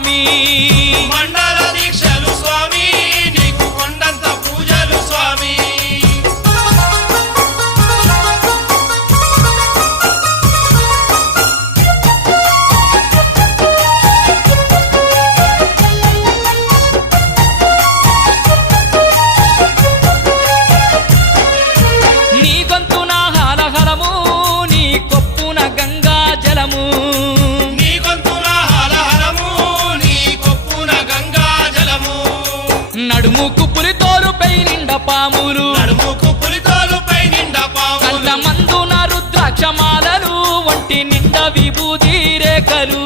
స్వామి మండల దీక్షలు స్వామి నీకు కొండంత పూజలు స్వామి నీ గొంతున హలహలము నీ కొప్పున గంగా జలము నీ గొంతున హలహలము నీ కొప్పున గంగా జలము నడుముకు పులితోలుపై నిండ పాములు నడుముకు పులితోలుపై నిండా పాములు కంట మందున రుద్రాక్షమాలలు ఒంటి నిండ విభూతి రేఖలు